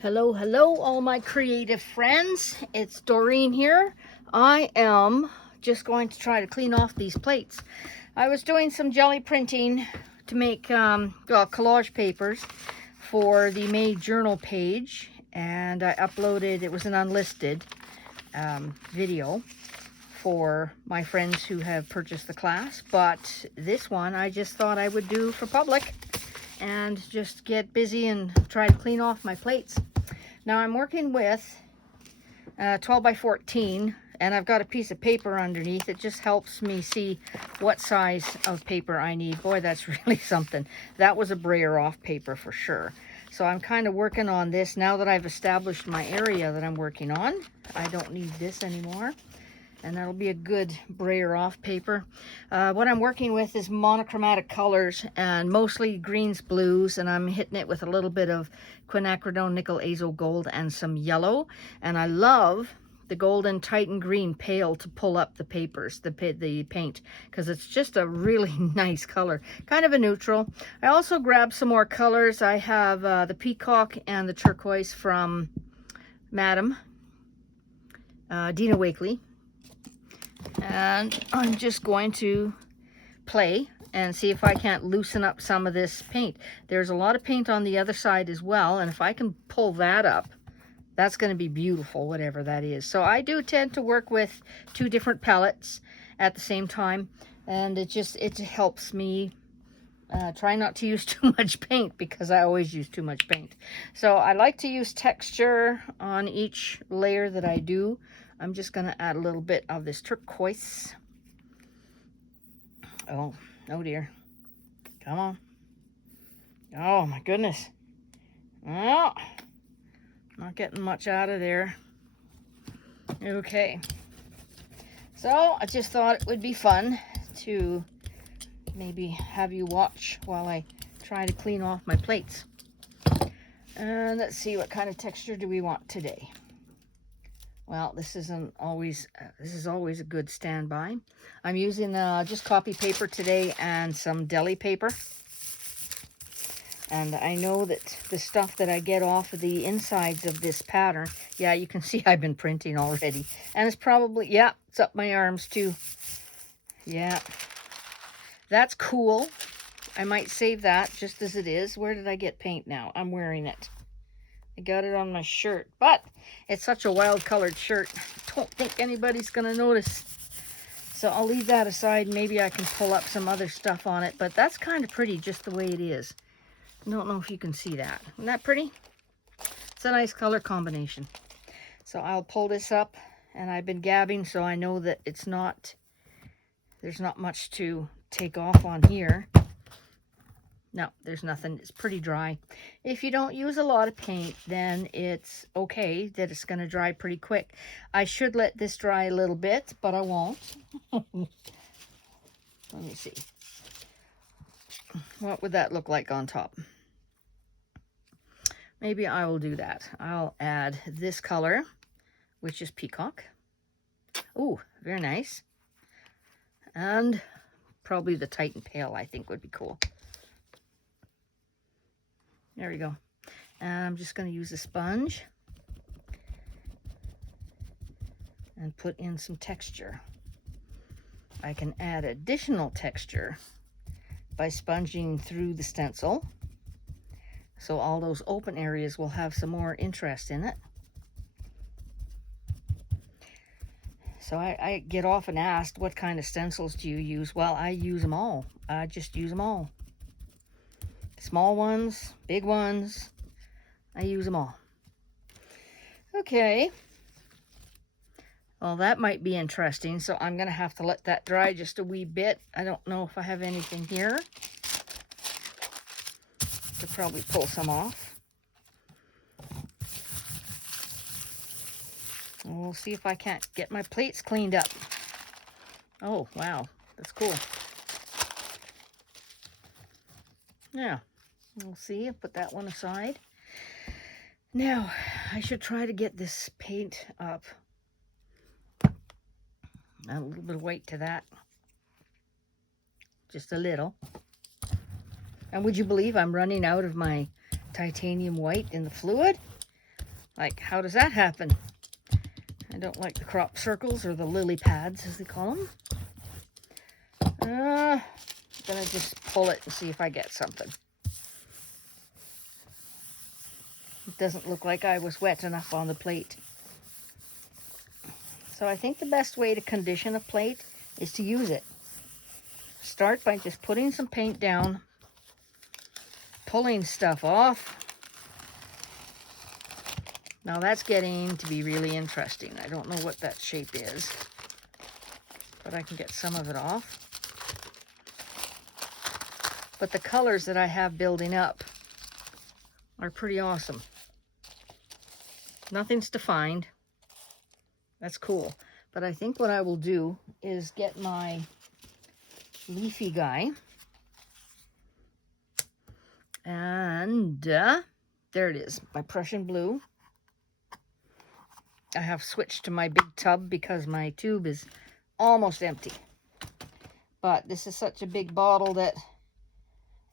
Hello, hello, all my creative friends. It's Doreen here. I am just going to try to clean off these plates. I was doing some jelly printing to make collage papers for the May journal page, and I uploaded, it was an unlisted video for my friends who have purchased the class, but this one I just thought I would do for public and just get busy and try to clean off my plates. Now I'm working with 12 by 14, and I've got a piece of paper underneath. It just helps me see what size of paper I need. Boy, that's really something. That was a brayer off paper for sure. So I'm kind of working on this now that I've established my area that I'm working on. I don't need this anymore, and that'll be a good brayer off paper. What I'm working with is monochromatic colors, and mostly greens, blues, and I'm hitting it with a little bit of quinacridone nickel azo gold and some yellow. And I love the golden Titan green pale to pull up the papers, the paint, because it's just a really nice color, kind of a neutral. I also grabbed some more colors. I have the peacock and the turquoise from Madam Dina Wakely. And I'm just going to play and see if I can't loosen up some of this paint. There's a lot of paint on the other side as well, and if I can pull that up, that's going to be beautiful, whatever that is. So I do tend to work with two different palettes at the same time, and it helps me try not to use too much paint, because I always use too much paint. So I like to use texture on each layer that I do. I'm just going to add a little bit of this turquoise. Oh dear. Come on. Oh my goodness. Oh, not getting much out of there. Okay. So I just thought it would be fun to maybe have you watch while I try to clean off my plates. And let's see, what kind of texture do we want today? Well, this is always a good standby. I'm using just copy paper today and some deli paper. And I know that the stuff that I get off of the insides of this pattern, yeah, you can see I've been printing already. And it's probably, yeah, it's up my arms too. Yeah, that's cool. I might save that just as it is. Where did I get paint now? I'm wearing it. I got it on my shirt, but it's such a wild colored shirt. I don't think anybody's gonna notice. So I'll leave that aside. Maybe I can pull up some other stuff on it, but that's kind of pretty just the way it is. I don't know if you can see that. Isn't that pretty? It's a nice color combination. So I'll pull this up, and I've been gabbing, so I know that there's not much to take off on here. No, there's nothing. It's pretty dry. If you don't use a lot of paint, then it's okay that it's going to dry pretty quick. I should let this dry a little bit, but I won't. Let me see. What would that look like on top? Maybe I will do that. I'll add this color, which is peacock. Ooh, very nice. And probably the Titan pale, I think, would be cool. There we go. And I'm just going to use a sponge and put in some texture. I can add additional texture by sponging through the stencil, so all those open areas will have some more interest in it. So I get often asked, what kind of stencils do you use? Well, I use them all. I just use them all. Small ones, big ones, I use them all. Okay. Well, that might be interesting, so I'm going to have to let that dry just a wee bit. I don't know if I have anything here. Could probably pull some off. And we'll see if I can't get my plates cleaned up. Oh, wow. That's cool. Yeah. We'll see. I'll put that one aside. Now, I should try to get this paint up. Add a little bit of weight to that. Just a little. And would you believe I'm running out of my titanium white in the fluid? Like, how does that happen? I don't like the crop circles, or the lily pads as they call them. I'm gonna just pull it and see if I get something. It doesn't look like I was wet enough on the plate. So I think the best way to condition a plate is to use it. Start by just putting some paint down, pulling stuff off. Now that's getting to be really interesting. I don't know what that shape is, but I can get some of it off. But the colors that I have building up are pretty awesome. Nothing's defined. That's cool. But I think what I will do is get my leafy guy. And there it is, my Prussian blue. I have switched to my big tub because my tube is almost empty. But this is such a big bottle that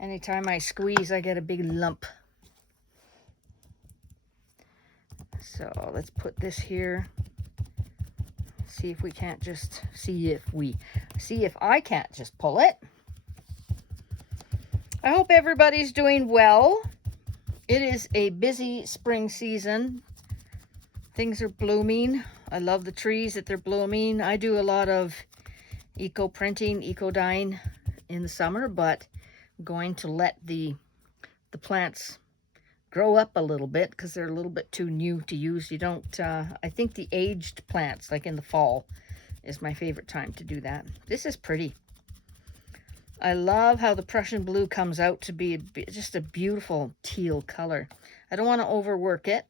anytime I squeeze, I get a big lump. So let's put this here. See if we can't just, see if I can't just pull it. I hope everybody's doing well. It is a busy spring season. Things are blooming. I love the trees that they're blooming. I do a lot of eco printing, eco dyeing in the summer, but I'm going to let the plants grow up a little bit because they're a little bit too new to use. You don't, I think the aged plants, like in the fall, is my favorite time to do that. This is pretty. I love how the Prussian blue comes out to be just a beautiful teal color. I don't want to overwork it.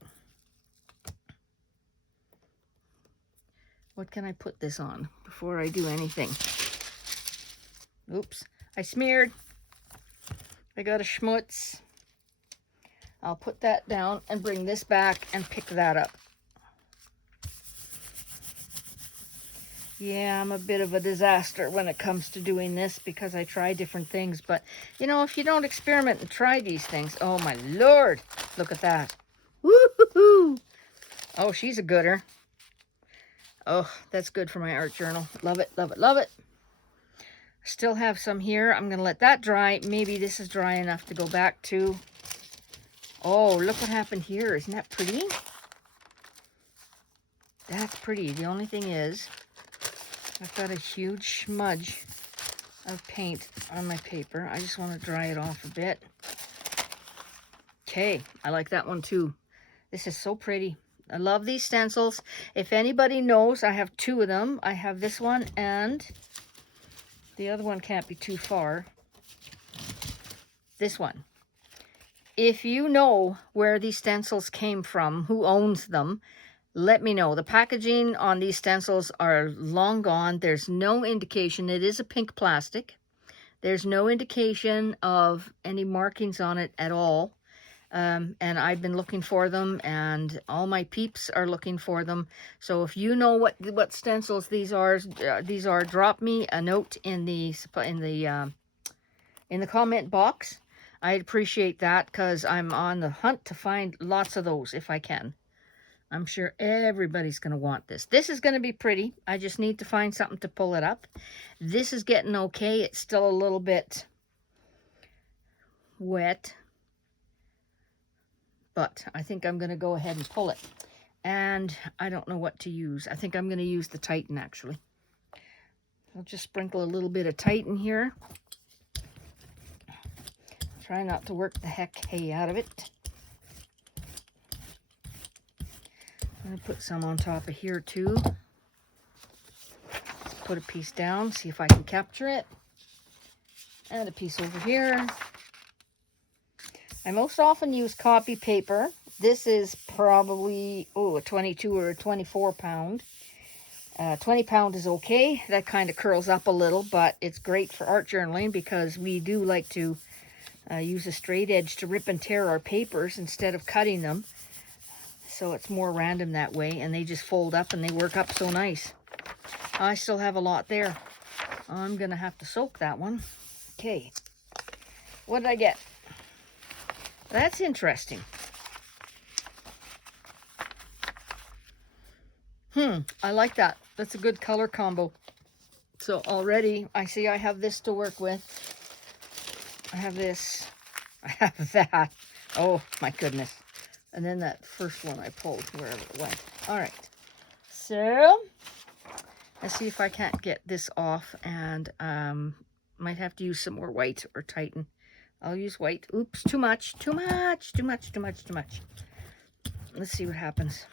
What can I put this on before I do anything? Oops, I smeared. I got a schmutz. I'll put that down and bring this back and pick that up. Yeah, I'm a bit of a disaster when it comes to doing this because I try different things. But, you know, if you don't experiment and try these things, oh my Lord, look at that. Woo-hoo-hoo. Oh, she's a gooder. Oh, that's good for my art journal. Love it, love it, love it. Still have some here. I'm going to let that dry. Maybe this is dry enough to go back to. Oh, look what happened here. Isn't that pretty? That's pretty. The only thing is, I've got a huge smudge of paint on my paper. I just want to dry it off a bit. Okay, I like that one too. This is so pretty. I love these stencils. If anybody knows, I have two of them. I have this one and the other one can't be too far. This one. If you know where these stencils came from, who owns them, let me know. The packaging on these stencils are long gone. There's no indication. It is a pink plastic. There's no indication of any markings on it at all. And I've been looking for them, and all my peeps are looking for them. So if you know what stencils these are, drop me a note in the comment box. I'd appreciate that because I'm on the hunt to find lots of those if I can. I'm sure everybody's going to want this. This is going to be pretty. I just need to find something to pull it up. This is getting okay. It's still a little bit wet, but I think I'm going to go ahead and pull it. And I don't know what to use. I think I'm going to use the Titan, actually. I'll just sprinkle a little bit of Titan here. Try not to work the heck hay out of it. I'm going to put some on top of here too. Let's put a piece down, see if I can capture it. And a piece over here. I most often use copy paper. This is probably, a 22 or a 24 pound. 20 pound is okay. That kind of curls up a little, but it's great for art journaling because we do like to use a straight edge to rip and tear our papers instead of cutting them. So it's more random that way, and they just fold up and they work up so nice. I still have a lot there. I'm going to have to soak that one. Okay. What did I get? That's interesting. I like that. That's a good color combo. So already I see I have this to work with. I have this. I have that. Oh my goodness. And then that first one I pulled, wherever it went. All right. So let's see if I can't get this off, and might have to use some more white or tighten. I'll use white. Oops, too much, too much, too much, too much, too much. Let's see what happens.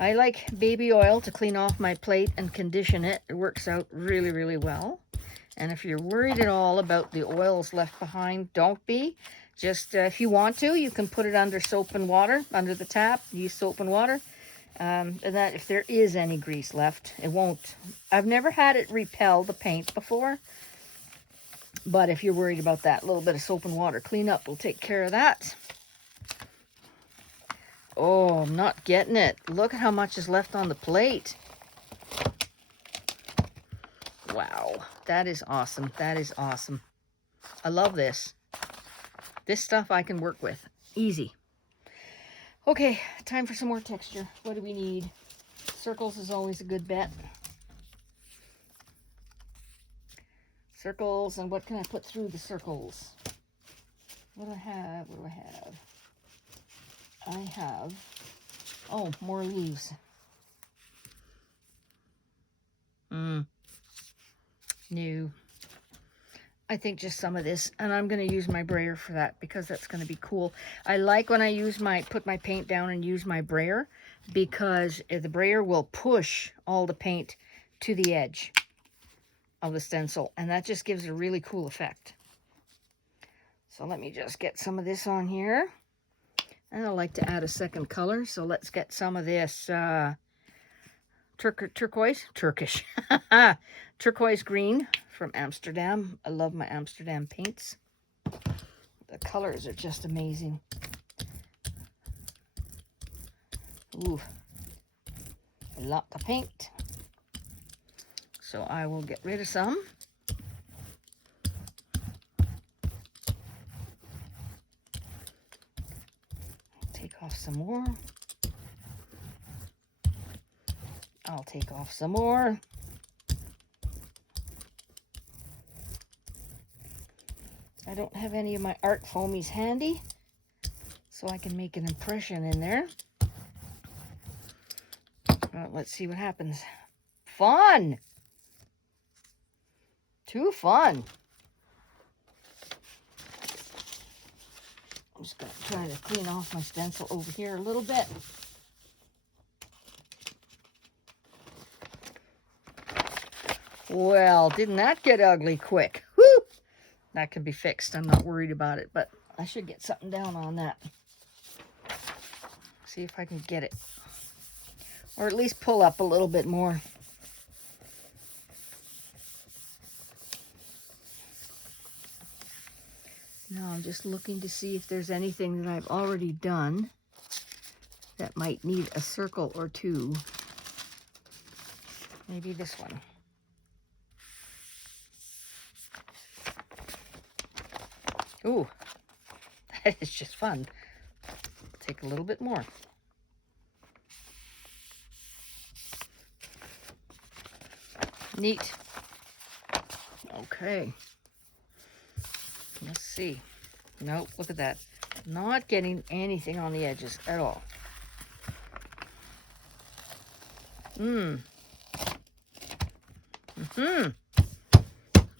I like baby oil to clean off my plate and condition it. It works out really, really well. And if you're worried at all about the oils left behind, don't be. Just if you want to, you can put it under soap and water, under the tap. Use soap and water. And that if there is any grease left, it won't. I've never had it repel the paint before. But if you're worried about that, a little bit of soap and water cleanup will take care of that. Oh, I'm not getting it. Look at how much is left on the plate. Wow, that is awesome. That is awesome. I love this. This stuff I can work with. Easy. Okay, time for some more texture. What do we need? Circles is always a good bet. Circles, and what can I put through the circles? What do I have? What do I have? I have, oh, more leaves. No. I think just some of this, and I'm going to use my brayer for that because that's going to be cool. I like when I put my paint down and use my brayer, because the brayer will push all the paint to the edge of the stencil, and that just gives a really cool effect. So let me just get some of this on here. And I like to add a second color, so let's get some of this turquoise green from Amsterdam. I love my Amsterdam paints. The colors are just amazing. Ooh, a lot of paint. So I will get rid of some. Take off some more. I'll take off some more. I don't have any of my art foamies handy, so I can make an impression in there. Well, let's see what happens. Fun! Too fun! I'm just going to try to clean off my stencil over here a little bit. Well, didn't that get ugly quick? Whoo! That can be fixed. I'm not worried about it, but I should get something down on that. See if I can get it. Or at least pull up a little bit more. Now I'm just looking to see if there's anything that I've already done that might need a circle or two. Maybe this one. Ooh, that is just fun. Take a little bit more. Neat. Okay. Let's see. Nope, look at that. Not getting anything on the edges at all.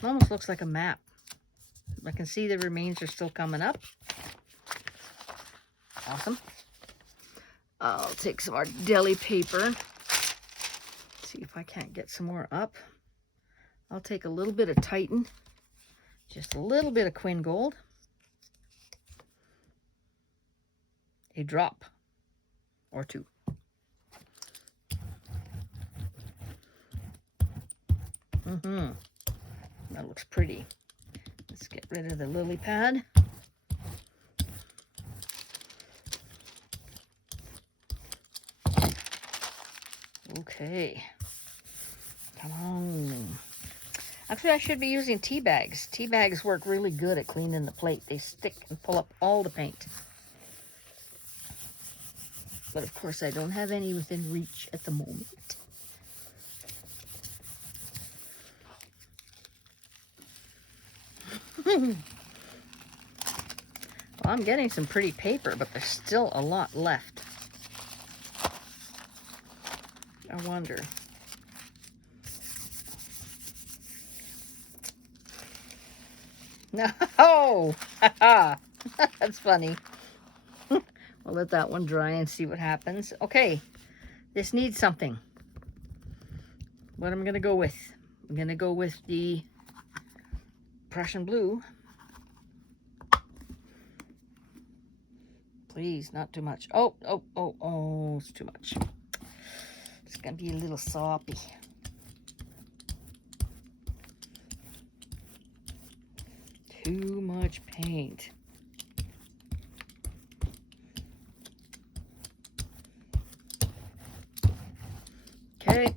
Almost looks like a map. I can see the remains are still coming up. Awesome. I'll take some more deli paper. See if I can't get some more up. I'll take a little bit of Titan. Just a little bit of Quin Gold. A drop or two. That looks pretty. Let's get rid of the lily pad. Okay. Come on. Actually, I should be using tea bags. Tea bags work really good at cleaning the plate. They stick and pull up all the paint. But of course I don't have any within reach at the moment. Well, I'm getting some pretty paper, but there's still a lot left. I wonder. No! That's funny. We'll let that one dry and see what happens. Okay, this needs something. What I'm going to go with? I'm going to go with the Prussian blue. Please, not too much. Oh, it's too much. It's going to be a little soppy. Too much paint. Okay.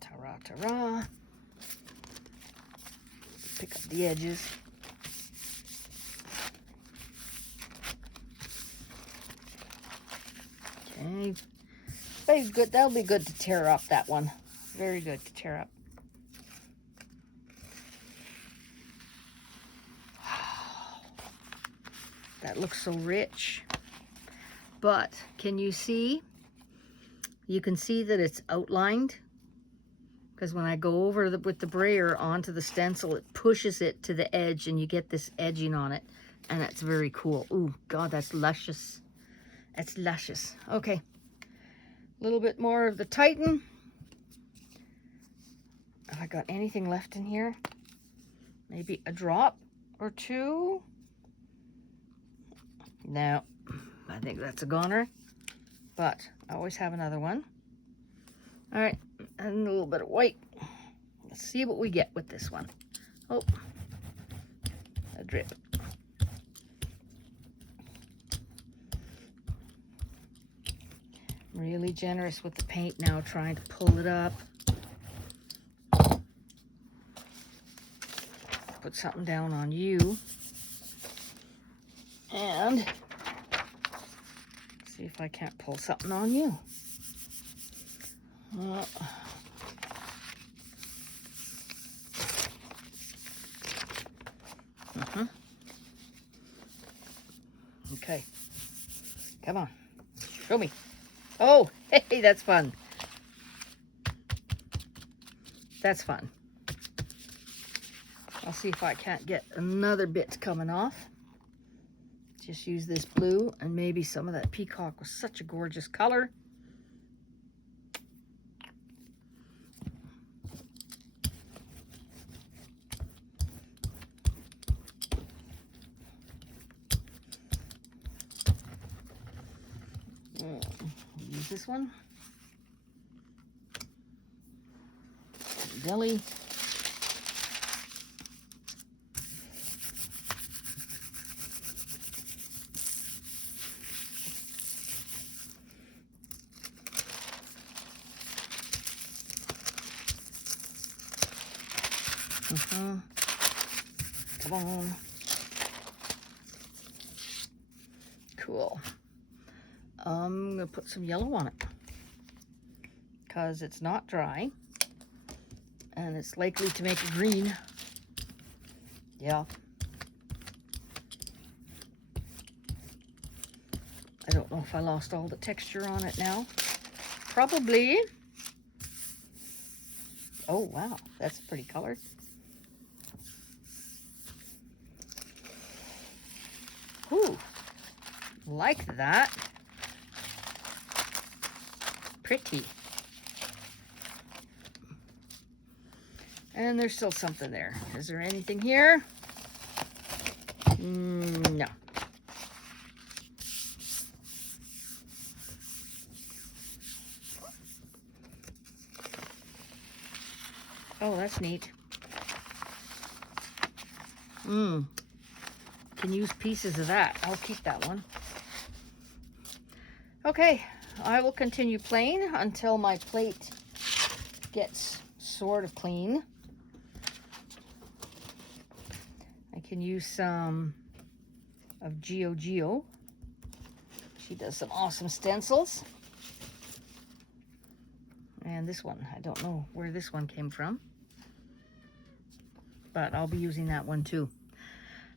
Ta-ra, ta-ra. Pick up the edges. Okay. Very good. That'll be good to tear up, that one. Very good to tear up. That looks so rich. But can you see? You can see that it's outlined, because when I go over with the brayer onto the stencil, it pushes it to the edge and you get this edging on it, and that's very cool. Ooh, God, that's luscious. That's luscious. Okay, a little bit more of the Titan. Have I got anything left in here? Maybe a drop or two? No, I think that's a goner, but I always have another one. All right, and a little bit of white. Let's see what we get with this one. Oh, a drip. Really generous with the paint now, trying to pull it up. Put something down on you. And see if I can't pull something on you. Okay. Come on. Show me. Oh, hey, that's fun. That's fun. I'll see if I can't get another bit coming off. Just use this blue and maybe some of that peacock was such a gorgeous color. Use this one. Gelli. Come on. Cool. I'm going to put some yellow on it because it's not dry and it's likely to make a green. Yeah. I don't know if I lost all the texture on it now. Probably. Oh, wow. That's pretty colored. Ooh. Like that. Pretty. And there's still something there. Is there anything here? No. Oh, that's neat. Can use pieces of that. I'll keep that one. Okay, I will continue playing until my plate gets sort of clean. I can use some of Geo. She does some awesome stencils. And this one, I don't know where this one came from, but I'll be using that one too.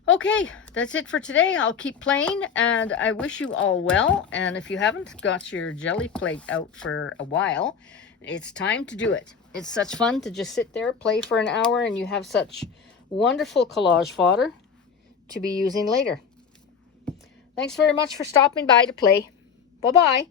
Okay, that's it for today. I'll keep playing, and I wish you all well. And if you haven't got your jelly plate out for a while, it's time to do it. It's such fun to just sit there, play for an hour, and you have such wonderful collage fodder to be using later. Thanks very much for stopping by to play. Bye-bye.